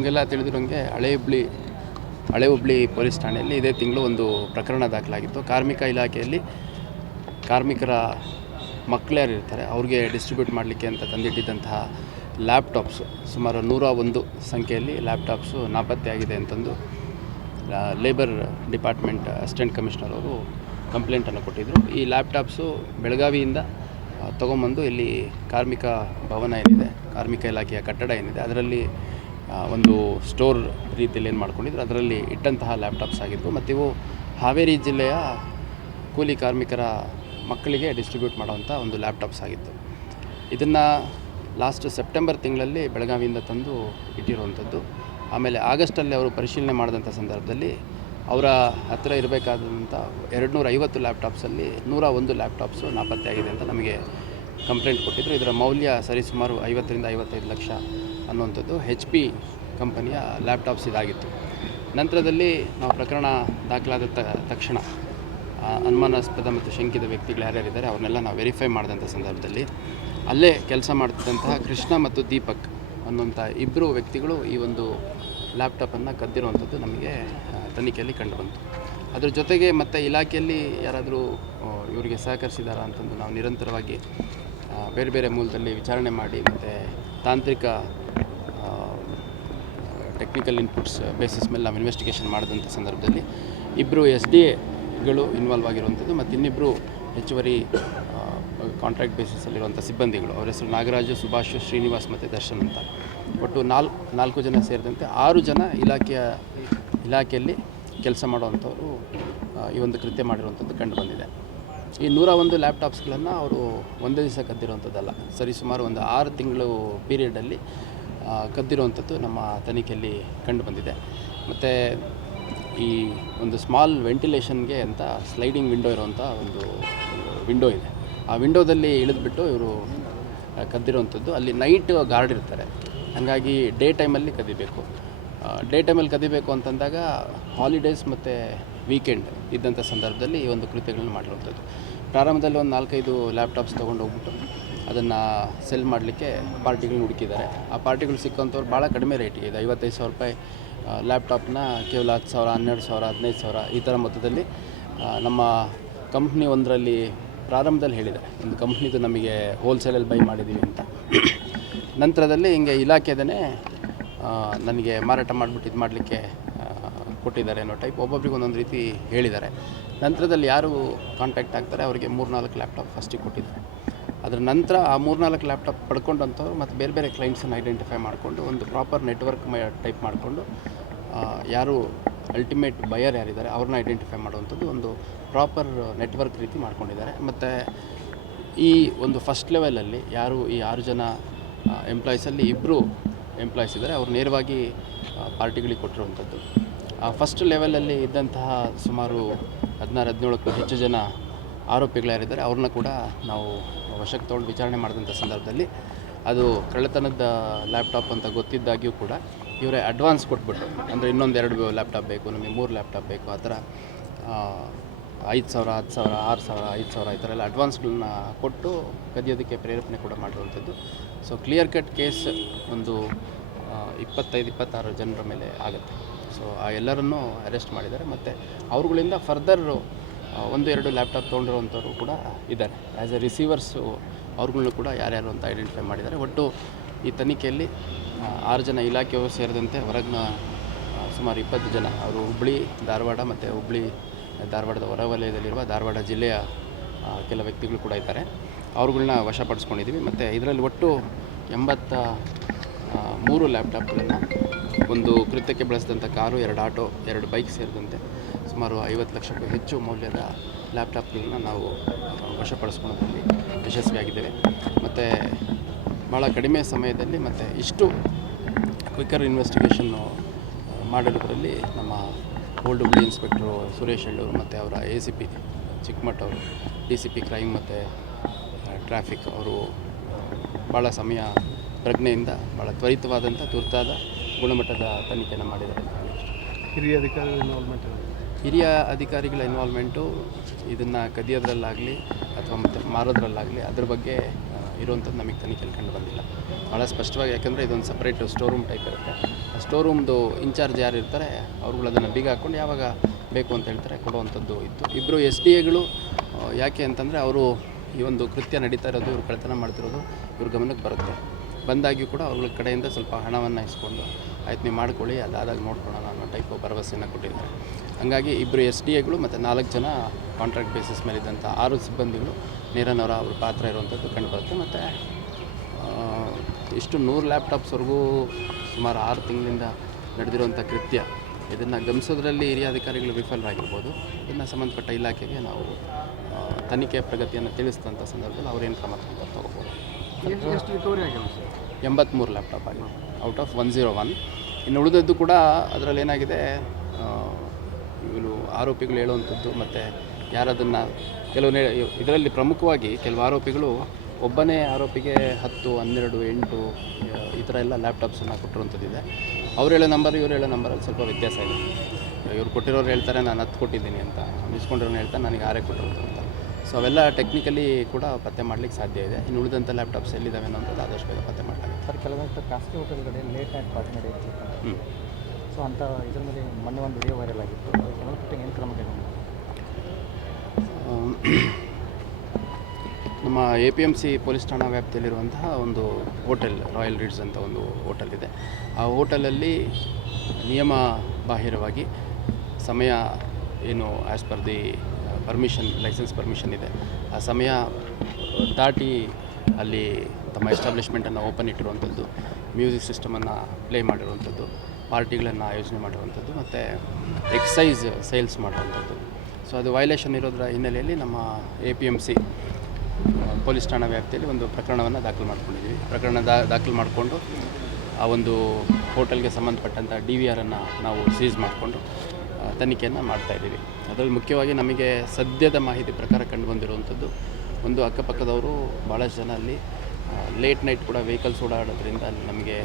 ತಮಗೆಲ್ಲ ತಿಳಿದಿರೋಂಗೆ ಹಳೆ ಹುಬ್ಳಿ ಹಳೆ ಹುಬ್ಳಿ ಪೊಲೀಸ್ ಠಾಣೆಯಲ್ಲಿ ಇದೇ ತಿಂಗಳು ಒಂದು ಪ್ರಕರಣ ದಾಖಲಾಗಿತ್ತು. ಕಾರ್ಮಿಕ ಇಲಾಖೆಯಲ್ಲಿ ಕಾರ್ಮಿಕರ ಮಕ್ಕಳು ಯಾರು ಇರ್ತಾರೆ. ಅವ್ರಿಗೆ ಡಿಸ್ಟ್ರಿಬ್ಯೂಟ್ ಮಾಡಲಿಕ್ಕೆ ಅಂತ ತಂದಿಟ್ಟಿದ್ದಂತಹ ಲ್ಯಾಪ್ಟಾಪ್ಸು ಸುಮಾರು ನೂರ ಒಂದು ಸಂಖ್ಯೆಯಲ್ಲಿ ಲ್ಯಾಪ್ಟಾಪ್ಸು ನಾಪತ್ತೆಯಾಗಿದೆ ಅಂತಂದು ಲೇಬರ್ ಡಿಪಾರ್ಟ್ಮೆಂಟ್ ಅಸಿಸ್ಟೆಂಟ್ ಕಮಿಷನರ್ ಅವರು ಕಂಪ್ಲೇಂಟನ್ನು ಕೊಟ್ಟಿದ್ದರು ಈ ಲ್ಯಾಪ್ಟಾಪ್ಸು ಬೆಳಗಾವಿಯಿಂದ ತೊಗೊಂಬಂದು ಇಲ್ಲಿ ಕಾರ್ಮಿಕ ಭವನ ಏನಿದೆ, ಕಾರ್ಮಿಕ ಇಲಾಖೆಯ ಕಟ್ಟಡ ಏನಿದೆ, ಅದರಲ್ಲಿ ಒಂದು ಸ್ಟೋರ್ ರೀತಿಯಲ್ಲಿ ಏನು ಮಾಡ್ಕೊಂಡಿದ್ರು, ಅದರಲ್ಲಿ ಇಟ್ಟಂತಹ ಲ್ಯಾಪ್ಟಾಪ್ಸ್ ಆಗಿದ್ವು. ಮತ್ತು ಇವು ಹಾವೇರಿ ಜಿಲ್ಲೆಯ ಕೂಲಿ ಕಾರ್ಮಿಕರ ಮಕ್ಕಳಿಗೆ ಡಿಸ್ಟ್ರಿಬ್ಯೂಟ್ ಮಾಡುವಂಥ ಒಂದು ಲ್ಯಾಪ್ಟಾಪ್ಸ್ ಆಗಿತ್ತು. ಇದನ್ನು ಲಾಸ್ಟ್ ಸೆಪ್ಟೆಂಬರ್ ತಿಂಗಳಲ್ಲಿ ಬೆಳಗಾವಿಯಿಂದ ತಂದು ಇಟ್ಟಿರುವಂಥದ್ದು. ಆಮೇಲೆ ಆಗಸ್ಟಲ್ಲಿ ಅವರು ಪರಿಶೀಲನೆ ಮಾಡಿದಂಥ ಸಂದರ್ಭದಲ್ಲಿ ಅವರ ಹತ್ತಿರ ಇರಬೇಕಾದಂಥ ಎರಡು ನೂರ ಐವತ್ತು ಲ್ಯಾಪ್ಟಾಪ್ಸಲ್ಲಿ ನೂರ ಒಂದು ಲ್ಯಾಪ್ಟಾಪ್ಸು ನಾಪತ್ತೆಯಾಗಿದೆ ಅಂತ ನಮಗೆ ಕಂಪ್ಲೇಂಟ್ ಕೊಟ್ಟಿದ್ದರು ಇದರ ಮೌಲ್ಯ ಸರಿಸುಮಾರು ಐವತ್ತರಿಂದ ಐವತ್ತೈದು ಲಕ್ಷ ಅನ್ನುವಂಥದ್ದು ಹೆಚ್ ಪಿ ಕಂಪನಿಯ ಲ್ಯಾಪ್ಟಾಪ್ಸ್ ಇದಾಗಿತ್ತು ನಂತರದಲ್ಲಿ ನಾವು ಪ್ರಕರಣ ದಾಖಲಾದ ತಕ್ಷಣ ಅನುಮಾನಾಸ್ಪದ ಮತ್ತು ಶಂಕಿತ ವ್ಯಕ್ತಿಗಳು ಯಾರ್ಯಾರಿದ್ದಾರೆ ಅವನ್ನೆಲ್ಲ ನಾವು ವೆರಿಫೈ ಮಾಡಿದಂಥ ಸಂದರ್ಭದಲ್ಲಿ ಅಲ್ಲೇ ಕೆಲಸ ಮಾಡ್ತಿದ್ದಂತಹ ಕೃಷ್ಣ ಮತ್ತು ದೀಪಕ್ ಅನ್ನುವಂಥ ಇಬ್ಬರು ವ್ಯಕ್ತಿಗಳು ಈ ಒಂದು ಲ್ಯಾಪ್ಟಾಪನ್ನು ಕದ್ದಿರುವಂಥದ್ದು ನಮಗೆ ತನಿಖೆಯಲ್ಲಿ ಕಂಡುಬಂತು. ಅದರ ಜೊತೆಗೆ ಮತ್ತು ಇಲಾಖೆಯಲ್ಲಿ ಯಾರಾದರೂ ಇವರಿಗೆ ಸಹಕರಿಸಿದಾರಾ ಅಂತಂದು ನಾವು ನಿರಂತರವಾಗಿ ಬೇರೆ ಬೇರೆ ಮೂಲದಲ್ಲಿ ವಿಚಾರಣೆ ಮಾಡಿ ಮತ್ತು ತಾಂತ್ರಿಕ ಟೆಕ್ನಿಕಲ್ ಇನ್ಪುಟ್ಸ್ ಬೇಸಿಸ್ ಮೇಲೆ ನಾವು ಇನ್ವೆಸ್ಟಿಗೇಷನ್ ಮಾಡಿದಂಥ ಸಂದರ್ಭದಲ್ಲಿ ಇಬ್ಬರು ಎಸ್ ಡಿ ಎಗಳು ಇನ್ವಾಲ್ವ್ ಆಗಿರುವಂಥದ್ದು ಮತ್ತು ಇನ್ನಿಬ್ಬರು ಹೆಚ್ಚುವರಿ ಕಾಂಟ್ರಾಕ್ಟ್ ಬೇಸಿಸಲ್ಲಿರುವಂಥ ಸಿಬ್ಬಂದಿಗಳು. ಅವರ ಹೆಸರು ನಾಗರಾಜು, ಸುಭಾಷ್, ಶ್ರೀನಿವಾಸ್ ಮತ್ತು ದರ್ಶನ್ ಅಂತ. ಒಟ್ಟು ನಾಲ್ಕು ನಾಲ್ಕು ಜನ ಸೇರಿದಂತೆ ಆರು ಜನ ಇಲಾಖೆಯ, ಇಲಾಖೆಯಲ್ಲಿ ಕೆಲಸ ಮಾಡುವಂಥವರು ಈ ಒಂದು ಕೃತ್ಯ ಮಾಡಿರುವಂಥದ್ದು ಕಂಡುಬಂದಿದೆ ಈ ನೂರ ಒಂದು ಲ್ಯಾಪ್ಟಾಪ್ಸ್ಗಳನ್ನು ಅವರು ಒಂದೇ ದಿವಸ ಕದ್ದಿರುವಂಥದ್ದಲ್ಲ. ಸರಿಸುಮಾರು ಒಂದು ಆರು ತಿಂಗಳು ಪೀರಿಯಡಲ್ಲಿ ಕದ್ದಿರುವಂಥದ್ದು ನಮ್ಮ ತನಿಖೆಯಲ್ಲಿ ಕಂಡುಬಂದಿದೆ ಮತ್ತು ಈ ಒಂದು ಸ್ಮಾಲ್ ವೆಂಟಿಲೇಷನ್ಗೆ ಅಂತ ಸ್ಲೈಡಿಂಗ್ ವಿಂಡೋ ಇರುವಂಥ ಒಂದು ವಿಂಡೋ ಇದೆ. ಆ ವಿಂಡೋದಲ್ಲಿ ಇಳಿದುಬಿಟ್ಟು ಇವರು ಕದ್ದಿರುವಂಥದ್ದು. ಅಲ್ಲಿ ನೈಟ್ ಗಾರ್ಡ್ ಇರ್ತಾರೆ. ಹಾಗಾಗಿ ಡೇ ಟೈಮಲ್ಲಿ ಕದಿಬೇಕು. ಡೇ ಟೈಮಲ್ಲಿ ಕದಿಬೇಕು ಅಂತಂದಾಗ ಹಾಲಿಡೇಸ್ ಮತ್ತು ವೀಕೆಂಡ್ ಇದ್ದಂಥ ಸಂದರ್ಭದಲ್ಲಿ ಈ ಒಂದು ಕೃತ್ಯಗಳನ್ನು ಮಾಡಿರುವಂಥದ್ದು. ಪ್ರಾರಂಭದಲ್ಲಿ ಒಂದು ನಾಲ್ಕೈದು ಲ್ಯಾಪ್ಟಾಪ್ಸ್ ತೊಗೊಂಡು ಹೋಗ್ಬಿಟ್ಟು ಅದನ್ನು ಸೆಲ್ ಮಾಡಲಿಕ್ಕೆ ಪಾರ್ಟಿಗಳು ಹುಡುಕಿದ್ದಾರೆ. ಆ ಪಾರ್ಟಿಗಳು ಸಿಕ್ಕಂಥವ್ರು ಭಾಳ ಕಡಿಮೆ ರೇಟಿಗೆ ಇದೆ. ಐವತ್ತೈದು ಸಾವಿರ ರೂಪಾಯಿ ಲ್ಯಾಪ್ಟಾಪ್ನ ಕೇವಲ ಹತ್ತು ಸಾವಿರ, ಹನ್ನೆರಡು ಸಾವಿರ, ಹದಿನೈದು ಸಾವಿರ ಈ ಥರ ಮೊತ್ತದಲ್ಲಿ ನಮ್ಮ ಕಂಪ್ನಿ ಒಂದರಲ್ಲಿ ಪ್ರಾರಂಭದಲ್ಲಿ ಹೇಳಿದೆ. ಒಂದು ಕಂಪ್ನಿದು ನಮಗೆ ಹೋಲ್ಸೇಲಲ್ಲಿ ಬೈ ಮಾಡಿದ್ದೀವಿ ಅಂತ. ನಂತರದಲ್ಲಿ ಹಿಂಗೆ ಇಲಾಖೆದೇ ನನಗೆ ಮಾರಾಟ ಮಾಡಿಬಿಟ್ಟು ಇದು ಮಾಡಲಿಕ್ಕೆ ಕೊಟ್ಟಿದ್ದಾರೆ ಅನ್ನೋ ಟೈಪ್ ಒಬ್ಬೊಬ್ರಿಗೆ ಒಂದೊಂದು ರೀತಿ ಹೇಳಿದ್ದಾರೆ. ನಂತರದಲ್ಲಿ ಯಾರು ಕಾಂಟ್ಯಾಕ್ಟ್ ಆಗ್ತಾರೆ, ಅವರಿಗೆ ಮೂರು ನಾಲ್ಕು ಲ್ಯಾಪ್ಟಾಪ್ ಫಸ್ಟಿಗೆ ಕೊಟ್ಟಿದ್ದಾರೆ. ಅದರ ನಂತರ ಆ ಮೂರ್ನಾಲ್ಕು ಲ್ಯಾಪ್ಟಾಪ್ ಪಡ್ಕೊಂಡಂಥವ್ರು ಮತ್ತು ಬೇರೆ ಬೇರೆ ಕ್ಲೈಂಟ್ಸನ್ನು ಐಡೆಂಟಿಫೈ ಮಾಡಿಕೊಂಡು ಒಂದು ಪ್ರಾಪರ್ ನೆಟ್ವರ್ಕ್ ಟೈಪ್ ಮಾಡಿಕೊಂಡು ಯಾರು ಅಲ್ಟಿಮೇಟ್ ಬಯರ್ ಯಾರಿದ್ದಾರೆ ಅವ್ರನ್ನ ಐಡೆಂಟಿಫೈ ಮಾಡುವಂಥದ್ದು ಒಂದು ಪ್ರಾಪರ್ ನೆಟ್ವರ್ಕ್ ರೀತಿ ಮಾಡ್ಕೊಂಡಿದ್ದಾರೆ. ಮತ್ತು ಈ ಒಂದು ಫಸ್ಟ್ ಲೆವೆಲಲ್ಲಿ ಯಾರು ಈ ಆರು ಜನ ಎಂಪ್ಲಾಯೀಸಲ್ಲಿ ಇಬ್ಬರು ಎಂಪ್ಲಾಯೀಸ್ ಇದ್ದಾರೆ, ಅವ್ರು ನೇರವಾಗಿ ಪಾರ್ಟಿಗಳಿಗೆ ಕೊಟ್ಟಿರುವಂಥದ್ದು. ಆ ಫಸ್ಟ್ ಲೆವೆಲಲ್ಲಿ ಇದ್ದಂತಹ ಸುಮಾರು ಹದಿನಾರು ಹದಿನೇಳಕ್ಕೂ ಹೆಚ್ಚು ಜನ ಆರೋಪಿಗಳು ಯಾರಿದ್ದಾರೆ ಅವ್ರನ್ನ ಕೂಡ ನಾವು ವಶಕ್ಕೆ ತೊಗೊಂಡು ವಿಚಾರಣೆ ಮಾಡಿದಂಥ ಸಂದರ್ಭದಲ್ಲಿ ಅದು ಕಳ್ಳತನದ ಲ್ಯಾಪ್ಟಾಪ್ ಅಂತ ಗೊತ್ತಿದ್ದಾಗ್ಯೂ ಕೂಡ ಇವರೇ ಅಡ್ವಾನ್ಸ್ ಕೊಟ್ಬಿಟ್ಟು ಅಂದರೆ ಇನ್ನೊಂದು ಎರಡು ಲ್ಯಾಪ್ಟಾಪ್ ಬೇಕು, ನಮಗೆ ಮೂರು ಲ್ಯಾಪ್ಟಾಪ್ ಬೇಕು, ಆ ಥರ ಐದು ಸಾವಿರ, ಹತ್ತು ಸಾವಿರ, ಆರು ಸಾವಿರ, ಐದು ಸಾವಿರ ಈ ಥರ ಎಲ್ಲ ಅಡ್ವಾನ್ಸ್ಗಳನ್ನ ಕೊಟ್ಟು ಕದಿಯೋದಕ್ಕೆ ಪ್ರೇರೇಪಣೆ ಕೂಡ ಮಾಡಿರುವಂಥದ್ದು ಸೊ ಕ್ಲಿಯರ್ ಕಟ್ ಕೇಸ್ ಒಂದು ಇಪ್ಪತ್ತೈದು, ಇಪ್ಪತ್ತಾರು ಜನರ ಮೇಲೆ ಆಗುತ್ತೆ. ಸೊ ಆ ಎಲ್ಲರನ್ನೂ ಅರೆಸ್ಟ್ ಮಾಡಿದ್ದಾರೆ. ಮತ್ತು ಅವ್ರುಗಳಿಂದ ಫರ್ದರ್ ಒಂದು ಎರಡು ಲ್ಯಾಪ್ಟಾಪ್ ತೊಗೊಂಡಿರುವಂಥವ್ರು ಕೂಡ ಇದ್ದಾರೆ. ಆ್ಯಸ್ ಎ ರಿಸೀವರ್ಸು ಅವ್ರುಗಳ್ನು ಕೂಡ ಯಾರ್ಯಾರು ಅಂತ ಐಡೆಂಟಿಫೈ ಮಾಡಿದ್ದಾರೆ. ಒಟ್ಟು ಈ ತನಿಖೆಯಲ್ಲಿ ಆರು ಜನ ಇಲಾಖೆಯವರು ಸೇರಿದಂತೆ ಹೊರಗಿನ ಸುಮಾರು ಇಪ್ಪತ್ತು ಜನ ಅವರು ಹುಬ್ಬಳ್ಳಿ ಧಾರವಾಡ ಮತ್ತು ಹುಬ್ಬಳ್ಳಿ ಧಾರವಾಡದ ಹೊರವಲಯದಲ್ಲಿರುವ ಧಾರವಾಡ ಜಿಲ್ಲೆಯ ಕೆಲ ವ್ಯಕ್ತಿಗಳು ಕೂಡ ಇದ್ದಾರೆ. ಅವ್ರುಗಳ್ನ ವಶಪಡಿಸ್ಕೊಂಡಿದ್ದೀವಿ. ಮತ್ತು ಇದರಲ್ಲಿ ಒಟ್ಟು ಎಂಬತ್ತ ಮೂರು ಲ್ಯಾಪ್ಟಾಪ್ಗಳನ್ನು ಒಂದು ಕೃತ್ಯಕ್ಕೆ ಬಳಸಿದಂಥ ಕಾರು, ಎರಡು ಆಟೋ, ಎರಡು ಬೈಕ್ ಸೇರಿದಂತೆ ಸುಮಾರು ಐವತ್ತು ಲಕ್ಷಕ್ಕೂ ಹೆಚ್ಚು ಮೌಲ್ಯದ ಲ್ಯಾಪ್ಟಾಪ್ಗಳನ್ನ ನಾವು ವಶಪಡಿಸ್ಕೊಳ್ಳೋದ್ರಲ್ಲಿ ಯಶಸ್ವಿಯಾಗಿದ್ದೇವೆ. ಮತ್ತು ಭಾಳ ಕಡಿಮೆ ಸಮಯದಲ್ಲಿ ಮತ್ತು ಇಷ್ಟು ಕ್ವಿಕ್ಕರ್ ಇನ್ವೆಸ್ಟಿಗೇಷನ್ನು ಮಾಡಿರೋದ್ರಲ್ಲಿ ನಮ್ಮ ಓಲ್ಡ್ ಹುಬ್ಳಿ ಇನ್ಸ್ಪೆಕ್ಟ್ರು ಸುರೇಶ್ ಎಳ್ಳೂರು ಮತ್ತು ಅವರ ಎ ಸಿ ಪಿ ಚಿಕ್ಕಮಠ ಅವರು, ಡಿ ಸಿ ಪಿ ಕ್ರೈಮ್ ಮತ್ತು ಟ್ರಾಫಿಕ್ ಅವರು ಭಾಳ ಸಮಯ ಪ್ರಜ್ಞೆಯಿಂದ ಭಾಳ ತ್ವರಿತವಾದಂಥ ತುರ್ತಾದ ಗುಣಮಟ್ಟದ ತನಿಖೆಯನ್ನು ಮಾಡಿದ್ದಾರೆ. ಹಿರಿಯ ಅಧಿಕಾರಿಗಳ ಇನ್ವಾಲ್ವ್ಮೆಂಟ್ ಹಿರಿಯ ಅಧಿಕಾರಿಗಳ ಇನ್ವಾಲ್ವ್ಮೆಂಟು ಇದನ್ನು ಕದಿಯೋದ್ರಲ್ಲಾಗಲಿ ಅಥವಾ ಮತ್ತು ಮಾರೋದ್ರಲ್ಲಾಗಲಿ ಅದ್ರ ಬಗ್ಗೆ ಇರುವಂಥದ್ದು ನಮಗೆ ತನಿಖೆಯಲ್ಲಿ ಕಂಡು ಬಂದಿಲ್ಲ. ಭಾಳ ಸ್ಪಷ್ಟವಾಗಿ ಯಾಕಂದರೆ ಇದೊಂದು ಸಪ್ರೇಟ್ ಸ್ಟೋರ್ ರೂಮ್ ಟೈಪ್ ಇರುತ್ತೆ. ಆ ಸ್ಟೋರ್ ರೂಮ್ದು ಇನ್ಚಾರ್ಜ್ ಯಾರು ಇರ್ತಾರೆ ಅವ್ರುಗಳು ಅದನ್ನು ಬೀಗ ಹಾಕ್ಕೊಂಡು ಯಾವಾಗ ಬೇಕು ಅಂತ ಹೇಳ್ತಾರೆ ಕೊಡುವಂಥದ್ದು ಇತ್ತು. ಇಬ್ಬರು ಎಸ್ ಡಿ ಎಗಳು ಯಾಕೆ ಅಂತಂದರೆ ಅವರು ಈ ಒಂದು ಕೃತ್ಯ ನಡೀತಾ ಇರೋದು ಇವರು ಕಳೆತನ ಮಾಡ್ತಿರೋದು ಇವ್ರ ಗಮನಕ್ಕೆ ಬರುತ್ತೆ. ಬಂದಾಗ್ಯೂ ಕೂಡ ಅವ್ರ ಕಡೆಯಿಂದ ಸ್ವಲ್ಪ ಹಣವನ್ನು ಇಸ್ಕೊಂಡು ಆಯ್ತು ನೀವು ಮಾಡ್ಕೊಳ್ಳಿ, ಅದಾದಾಗ ನೋಡ್ಕೊಳ್ಳೋಣ ಅನ್ನೋ ಟೈಪ್ ಭರವಸೆಯನ್ನು ಕೊಟ್ಟಿದ್ದಾರೆ. ಹಾಗಾಗಿ ಇಬ್ಬರು ಎಸ್ ಡಿ ಎಗಳು ಮತ್ತು ನಾಲ್ಕು ಜನ ಕಾಂಟ್ರಾಕ್ಟ್ ಬೇಸಿಸ್ ಮೇಲೆ ಇದ್ದಂಥ ಆರು ಸಿಬ್ಬಂದಿಗಳು ನೇರನವರ ಅವ್ರ ಪಾತ್ರ ಇರುವಂಥದ್ದು ಕಂಡುಬರುತ್ತೆ ಮತ್ತು ಇಷ್ಟು ನೂರು ಲ್ಯಾಪ್ಟಾಪ್ಸ್ವರೆಗೂ ಸುಮಾರು ಆರು ತಿಂಗಳಿಂದ ನಡೆದಿರುವಂಥ ಕೃತ್ಯ, ಇದನ್ನು ಗಮನಿಸೋದ್ರಲ್ಲಿ ಹಿರಿಯ ಅಧಿಕಾರಿಗಳು ವಿಫಲರಾಗಿರ್ಬೋದು. ಇದನ್ನು ಸಂಬಂಧಪಟ್ಟ ಇಲಾಖೆಗೆ ನಾವು ತನಿಖೆಯ ತನಿಖೆ ಪ್ರಗತಿಯನ್ನು ತಿಳಿಸಿದಂಥ ಸಂದರ್ಭದಲ್ಲಿ ಅವರೇನು ಕ್ರಮ ತಗೋಬೋದು ಎಂಬತ್ತ್ಮೂರು ಲ್ಯಾಪ್ಟಾಪ್ ಆಗಿದೆ out of one zero one ಇನ್ನು ಉಳಿದದ್ದು ಕೂಡ ಅದರಲ್ಲಿ ಏನಾಗಿದೆ ಇವರು ಆರೋಪಿಗಳು ಹೇಳುವಂಥದ್ದು ಮತ್ತು ಯಾರದನ್ನು ಕೆಲವು ಇದರಲ್ಲಿ ಪ್ರಮುಖವಾಗಿ ಕೆಲವು ಆರೋಪಿಗಳು ಒಬ್ಬನೇ ಆರೋಪಿಗೆ ಹತ್ತು, ಹನ್ನೆರಡು, ಎಂಟು ಈ ಥರ ಎಲ್ಲ ಲ್ಯಾಪ್ಟಾಪ್ಸನ್ನು ಕೊಟ್ಟಿರುವಂಥದ್ದಿದೆ ಅವ್ರು ಹೇಳೋ ನಂಬರ್ ಇವ್ರು ಹೇಳೋ ನಂಬರಲ್ಲಿ ಸ್ವಲ್ಪ ವ್ಯತ್ಯಾಸ ಇದೆ. ಇವ್ರು ಕೊಟ್ಟಿರೋರು ಹೇಳ್ತಾರೆ, ನಾನು ಹತ್ತು ಕೊಟ್ಟಿದ್ದೀನಿ ಅಂತ. ಇಸ್ಕೊಂಡಿರೋನು ಹೇಳ್ತಾರೆ, ನನಗೆ ಆರೇ ಕೊಟ್ಟಿರೋದು ಅಂತ. ಸೊ ಅವೆಲ್ಲ ಟೆಕ್ನಿಕಲಿ ಕೂಡ ಪತ್ತೆ ಮಾಡಲಿಕ್ಕೆ ಸಾಧ್ಯ ಇದೆ. ಇನ್ನು ಉಳಿದಂಥ ಲ್ಯಾಪ್ಟಾಪ್ಸ್ ಎಲ್ಲಿದ್ದಾವೆ ಅನ್ನೋಂಥದ್ದು ಆದಷ್ಟು ಬೇಗ ಪತ್ತೆ ಮಾಡ್ತಾರೆ. ಸರ್ ಕೆಲವೊಂದು ಖಾಸಗಿ ಹೋಟೆಲ್ಗಡೆ ಲೇಟ್ ನೈಟ್ ಪಾರ್ಟಿ ನಡೆಯುತ್ತೆ ಹ್ಞೂ ಸೊ ಅಂತ ಇದ್ರ ಮೇಲೆ ಮೊನ್ನೆ ಒಂದು ವಿಡಿಯೋ ವೈರಲ್ ಆಗಿತ್ತು. ಅದಕ್ಕೆ ಏನು ಕ್ರಮ ನಮ್ಮ A P M C police ಠಾಣಾ ವ್ಯಾಪ್ತಿಯಲ್ಲಿರುವಂತಹ ಒಂದು ಹೋಟೆಲ್ ರಾಯಲ್ ರೀಡ್ಸ್ ಅಂತ ಒಂದು ಹೋಟೆಲ್ ಇದೆ. ಆ ಹೋಟೆಲಲ್ಲಿ ನಿಯಮ ಬಾಹಿರವಾಗಿ ಸಮಯ ಏನು as per the permission license permission ಇದೆ. ಆ ಸಮಯ ದಾಟಿ ಅಲ್ಲಿ ತಮ್ಮ ಎಸ್ಟಾಬ್ಲಿಷ್ಮೆಂಟನ್ನು ಓಪನ್ ಇಟ್ಟಿರುವಂಥದ್ದು ಮ್ಯೂಸಿಕ್ ಸಿಸ್ಟಮನ್ನು ಪ್ಲೇ ಮಾಡಿರುವಂಥದ್ದು, ಪಾರ್ಟಿಗಳನ್ನು ಆಯೋಜನೆ ಮಾಡಿರುವಂಥದ್ದು, ಮತ್ತು ಎಕ್ಸೈಸ್ ಸೇಲ್ಸ್ ಮಾಡುವಂಥದ್ದು ಸೊ ಅದು ವೈಲೇಷನ್ ಇರೋದರ ಹಿನ್ನೆಲೆಯಲ್ಲಿ ನಮ್ಮ A P M C police ಠಾಣಾ ವ್ಯಾಪ್ತಿಯಲ್ಲಿ ಒಂದು ಪ್ರಕರಣವನ್ನು ದಾಖಲು ಮಾಡ್ಕೊಂಡಿದ್ದೀವಿ. ಪ್ರಕರಣ ದಾಖಲು ಮಾಡಿಕೊಂಡು ಆ ಒಂದು ಹೋಟೆಲ್ಗೆ ಸಂಬಂಧಪಟ್ಟಂಥ ಡಿ ವಿ ಆರನ್ನು ನಾವು ಸೀಸ್ ಮಾಡಿಕೊಂಡು ತನಿಖೆಯನ್ನು ಮಾಡ್ತಾಯಿದ್ದೀವಿ ಅದರಲ್ಲಿ ಮುಖ್ಯವಾಗಿ ನಮಗೆ ಸದ್ಯದ ಮಾಹಿತಿ ಪ್ರಕಾರ ಕಂಡು ಬಂದಿರುವಂಥದ್ದು ಒಂದು ಅಕ್ಕಪಕ್ಕದವರು ಭಾಳಷ್ಟು ಜನ ಅಲ್ಲಿ ಲೇಟ್ ನೈಟ್ ಕೂಡ ವೆಹಿಕಲ್ಸ್ ಓಡಾಡೋದ್ರಿಂದ ಅಲ್ಲಿ ನಮಗೆ